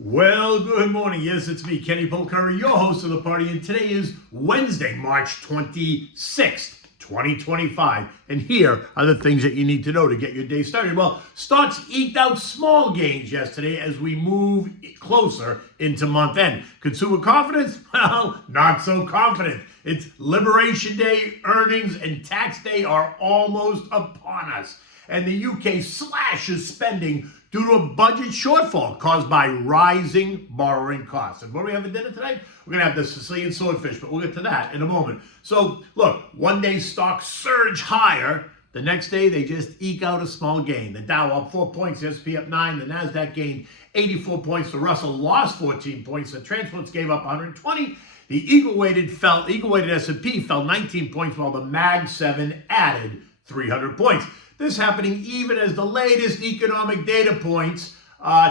Well, good morning. Yes, it's me, Kenny Polcari, your host of the party, and today is Wednesday, March 26th, 2025. And here are the things that you need to know to get your day started. Well, stocks eked out small gains yesterday as we move closer into month end. Consumer confidence? Well, not so confident. It's Liberation Day, earnings, and tax day are almost upon us. And the UK slashes spending due to a budget shortfall caused by rising borrowing costs. And what do we have for dinner tonight? We're going to have the Sicilian Swordfish, but we'll get to that in a moment. So, look, one day stocks surge higher. The next day, they just eke out a small gain. The Dow up 4 points, the S&P up 9, the NASDAQ gained 84 points, the Russell lost 14 points, the transports gave up 120, the equal-weighted S&P fell 19 points, while the Mag 7 added 300 points. This happening even as the latest economic data points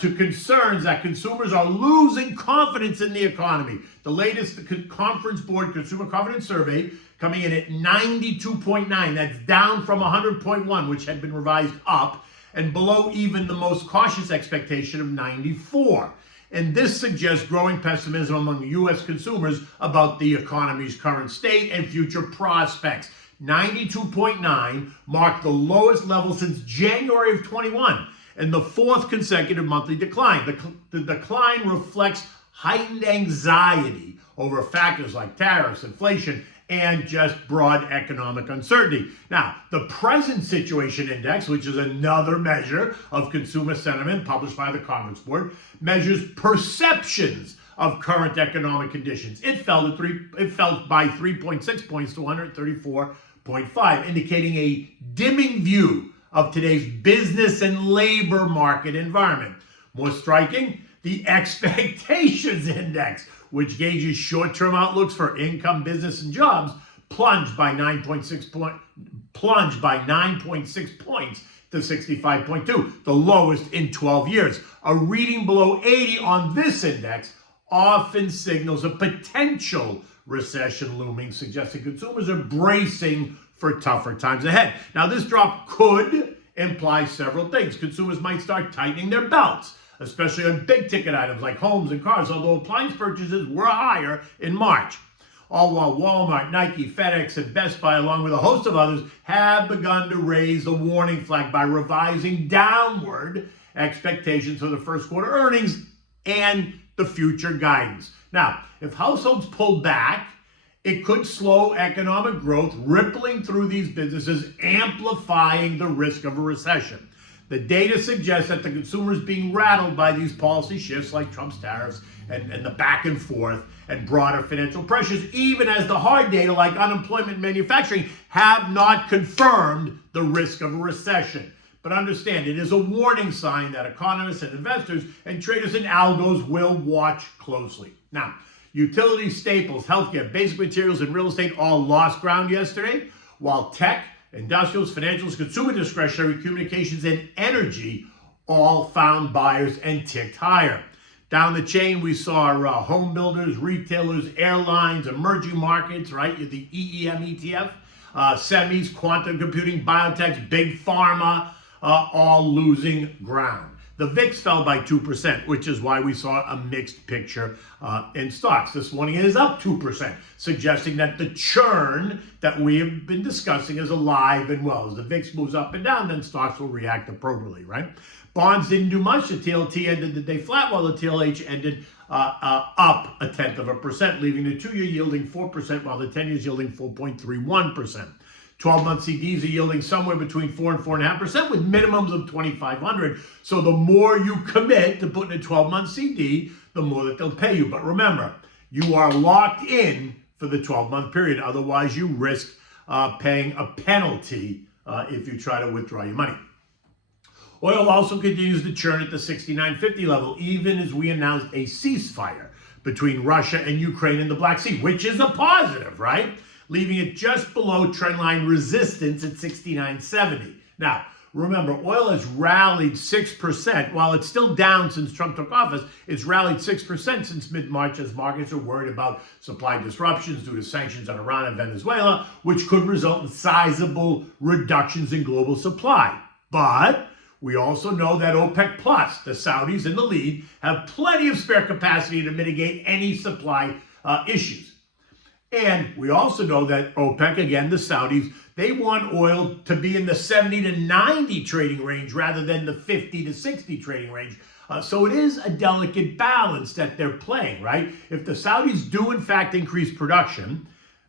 to concerns that consumers are losing confidence in the economy. The latest Conference Board Consumer Confidence Survey coming in at 92.9. That's down from 100.1, which had been revised up, and below even the most cautious expectation of 94. And this suggests growing pessimism among U.S. consumers about the economy's current state and future prospects. 92.9 marked the lowest level since January of 21 and the fourth consecutive monthly decline. The decline reflects heightened anxiety over factors like tariffs, inflation, and just broad economic uncertainty. Now, the Present Situation Index, which is another measure of consumer sentiment published by the Conference Board, measures perceptions of current economic conditions. It fell by 3.6 points to 134.5, indicating a dimming view of today's business and labor market environment. More striking, the Expectations Index, which gauges short-term outlooks for income, business, and jobs, plunged by 9.6 points to 65.2, the lowest in 12 years. A reading below 80 on this index often signals a potential recession looming, suggesting consumers are bracing for tougher times ahead. Now, this drop could imply several things. Consumers might start tightening their belts, especially on big-ticket items like homes and cars, although appliance purchases were higher in March. All while Walmart, Nike, FedEx, and Best Buy, along with a host of others, have begun to raise the warning flag by revising downward expectations for the first quarter earnings and the future guidance. Now, if households pull back, it could slow economic growth, rippling through these businesses, amplifying the risk of a recession. The data suggests that the consumer is being rattled by these policy shifts like Trump's tariffs and the back and forth and broader financial pressures, even as the hard data like unemployment and manufacturing have not confirmed the risk of a recession. But understand, it is a warning sign that economists and investors and traders and algos will watch closely. Now, utility staples, healthcare, basic materials, and real estate all lost ground yesterday, while tech, industrials, financials, consumer discretionary, communications, and energy all found buyers and ticked higher. Down the chain, we saw home builders, retailers, airlines, emerging markets, right? The EEM ETF, semis, quantum computing, biotech, big pharma, all losing ground. The VIX fell by 2%, which is why we saw a mixed picture in stocks. This morning it is up 2%, suggesting that the churn that we have been discussing is alive and well. As the VIX moves up and down, then stocks will react appropriately, right? Bonds didn't do much. The TLT ended the day flat, while the TLH ended up 0.1%, leaving the 2-year yielding 4%, while the 10 years yielding 4.31%. 12-month CDs are yielding somewhere between 4 and 4.5% with minimums of $2,500. So the more you commit to putting a 12-month CD, the more that they'll pay you. But remember, you are locked in for the 12-month period. Otherwise, you risk paying a penalty if you try to withdraw your money. Oil also continues to churn at the 69.50 level, even as we announced a ceasefire between Russia and Ukraine in the Black Sea, which is a positive, right? Leaving it just below trendline resistance at 69.70. Now, remember, oil has rallied 6%. While it's still down since Trump took office, it's rallied 6% since mid-March as markets are worried about supply disruptions due to sanctions on Iran and Venezuela, which could result in sizable reductions in global supply. But We also know that OPEC Plus, the Saudis in the lead, have plenty of spare capacity to mitigate any supply issues. And we also know that OPEC, again, the Saudis, they want oil to be in the 70 to 90 trading range rather than the 50 to 60 trading range. So it is a delicate balance that they're playing, right? If the Saudis do, in fact, increase production,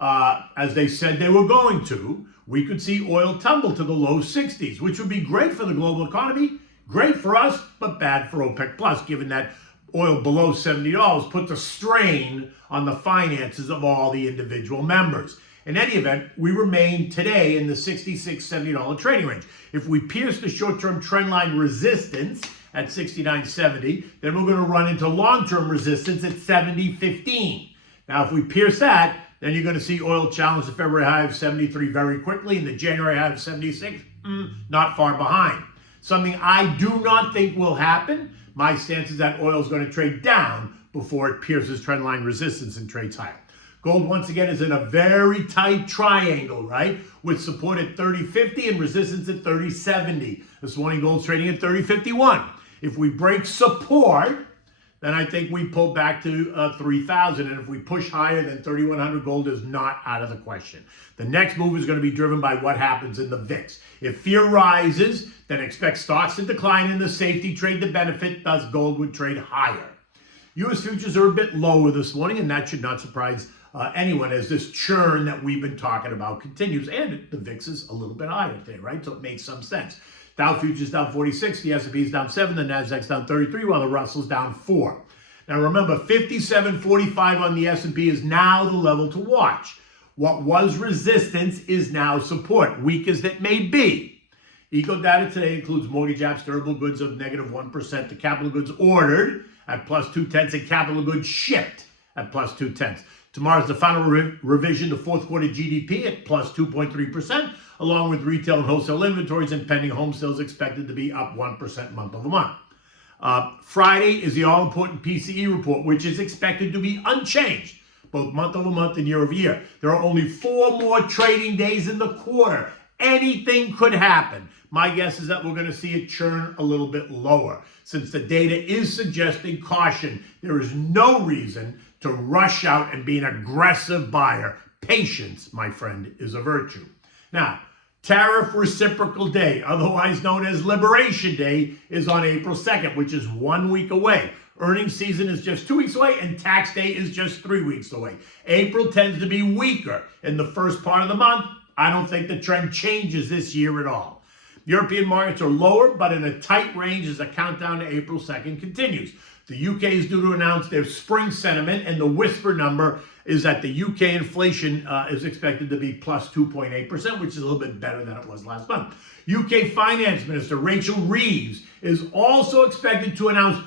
as they said they were going to, we could see oil tumble to the low 60s, which would be great for the global economy, great for us, but bad for OPEC Plus, given that oil below $70 puts a strain on the finances of all the individual members. In any event, we remain today in the $66, $70 trading range. If we pierce the short-term trendline resistance at 69.70, then we're going to run into long-term resistance at 70.15. Now, if we pierce that, then you're going to see oil challenge the February high of 73 very quickly, and the January high of 76, not far behind. Something I do not think will happen. My stance is that oil is going to trade down before it pierces trendline resistance and trades higher. Gold, once again, is in a very tight triangle, right? With support at 30.50 and resistance at 30.70. This morning, gold's trading at 30.51. If we break support, then I think we pull back to 3,000. And if we push higher than 3,100, gold is not out of the question. The next move is going to be driven by what happens in the VIX. If fear rises, then expect stocks to decline and the safety trade to benefit, thus gold would trade higher. U.S. futures are a bit lower this morning, and that should not surprise anyone as this churn that we've been talking about continues. And the VIX is a little bit higher today, right? So it makes some sense. Dow futures down 46, the S&P is down 7, the Nasdaq's down 33, while the Russell's down 4. Now remember, 57.45 on the S&P is now the level to watch. What was resistance is now support, weak as it may be. Eco data today includes mortgage apps, durable goods of negative 1%, the capital goods ordered at plus 0.2, and capital goods shipped at plus 0.2. Tomorrow's the final revision to fourth quarter GDP at plus 2.3%, along with retail and wholesale inventories and pending home sales expected to be up 1% month over month. Friday is the all-important PCE report, which is expected to be unchanged, both month over month and year over year. There are only 4 more trading days in the quarter. Anything could happen. My guess is that we're going to see it churn a little bit lower. Since the data is suggesting caution, there is no reason to rush out and be an aggressive buyer. Patience, my friend, is a virtue. Now, Tariff Reciprocal Day, otherwise known as Liberation Day, is on April 2nd, which is 1 week away. Earnings season is just 2 weeks away, and tax day is just 3 weeks away. April tends to be weaker in the first part of the month. I don't think the trend changes this year at all. European markets are lower, but in a tight range as the countdown to April 2nd continues. The UK is due to announce their spring sentiment, and the whisper number is that the UK inflation is expected to be plus 2.8%, which is a little bit better than it was last month. UK Finance Minister Rachel Reeves is also expected to announce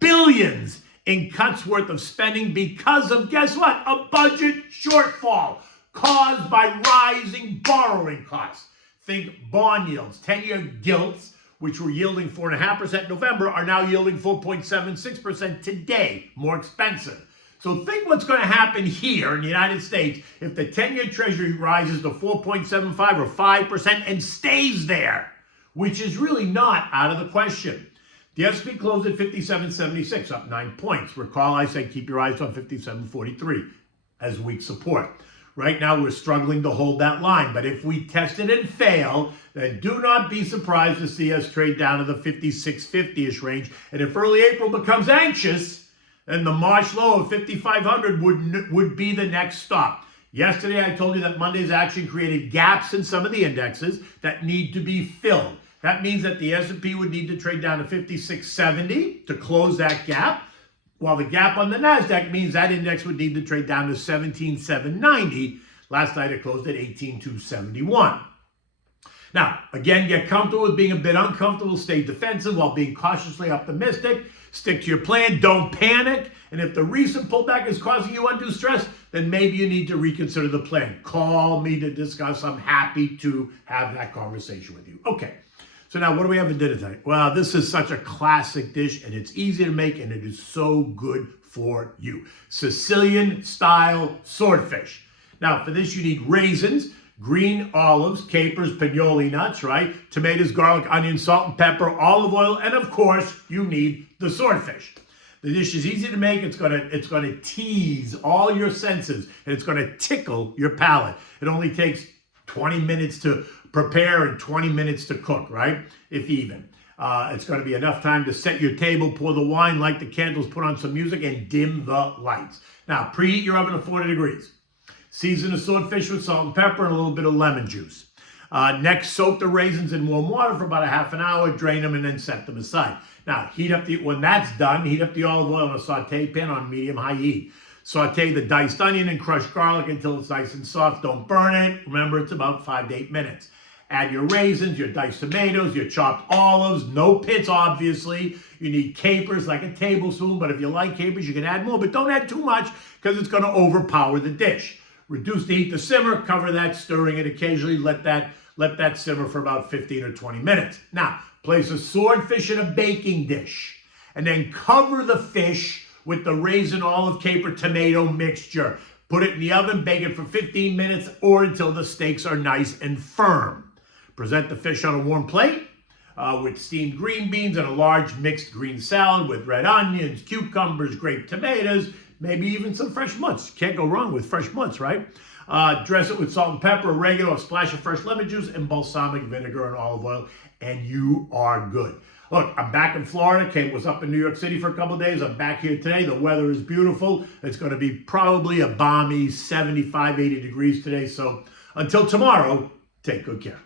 billions in cuts worth of spending because of, guess what, a budget shortfall caused by rising borrowing costs. Think bond yields, 10-year gilts, which were yielding 4.5% in November, are now yielding 4.76% today, more expensive. So think what's going to happen here in the United States if the 10-year Treasury rises to 4.75 or 5% and stays there, which is really not out of the question. The S&P closed at 57.76, up 9 points. Recall I said keep your eyes on 57.43 as weak support. Right now, we're struggling to hold that line. But if we test it and fail, then do not be surprised to see us trade down to the 56.50-ish range. And if early April becomes anxious, then the March low of 5,500 would be the next stop. Yesterday, I told you that Monday's action created gaps in some of the indexes that need to be filled. That means that the S&P would need to trade down to 56.70 to close that gap, while the gap on the NASDAQ means that index would need to trade down to 17,790. Last night it closed at 18,271. Now, again, get comfortable with being a bit uncomfortable, stay defensive while being cautiously optimistic. Stick to your plan, don't panic. And if the recent pullback is causing you undue stress, then maybe you need to reconsider the plan. Call me to discuss. I'm happy to have that conversation with you. Okay. So now what do we have for dinner tonight? Well, this is such a classic dish, and it's easy to make, and it is so good for you. Sicilian style swordfish. Now, for this, you need raisins. green olives, capers, pinoli nuts, right? Tomatoes, garlic, onion, salt and pepper, olive oil, and of course, you need the swordfish. The dish is easy to make. It's gonna tease all your senses, and it's gonna tickle your palate. It only takes 20 minutes to prepare and 20 minutes to cook, right? If even. It's going to be enough time to set your table, pour the wine, light the candles, put on some music, and dim the lights. Now, preheat your oven to 40 degrees. Season the swordfish with salt and pepper and a little bit of lemon juice. Next, soak the raisins in warm water for about a half an hour, drain them, and then set them aside. Now, when that's done, heat up the olive oil in a saute pan on medium-high heat. Saute the diced onion and crushed garlic until it's nice and soft. Don't burn it. Remember, it's about 5 to 8 minutes. Add your raisins, your diced tomatoes, your chopped olives, no pits, obviously. You need capers, like a tablespoon, but if you like capers, you can add more, but don't add too much because it's going to overpower the dish. Reduce the heat to simmer, cover that, stirring it occasionally. Let that simmer for about 15 or 20 minutes. Now, place a swordfish in a baking dish and then cover the fish with the raisin, olive, caper, tomato mixture. Put it in the oven, bake it for 15 minutes or until the steaks are nice and firm. Present the fish on a warm plate with steamed green beans and a large mixed green salad with red onions, cucumbers, grape tomatoes, maybe even some fresh mutts. Can't go wrong with fresh mutts, right? Dress it with salt and pepper, oregano, a splash of fresh lemon juice, and balsamic vinegar and olive oil, and you are good. Look, I'm back in Florida. Kate was up in New York City for a couple of days. I'm back here today. The weather is beautiful. It's going to be probably a balmy 75, 80 degrees today. So until tomorrow, take good care.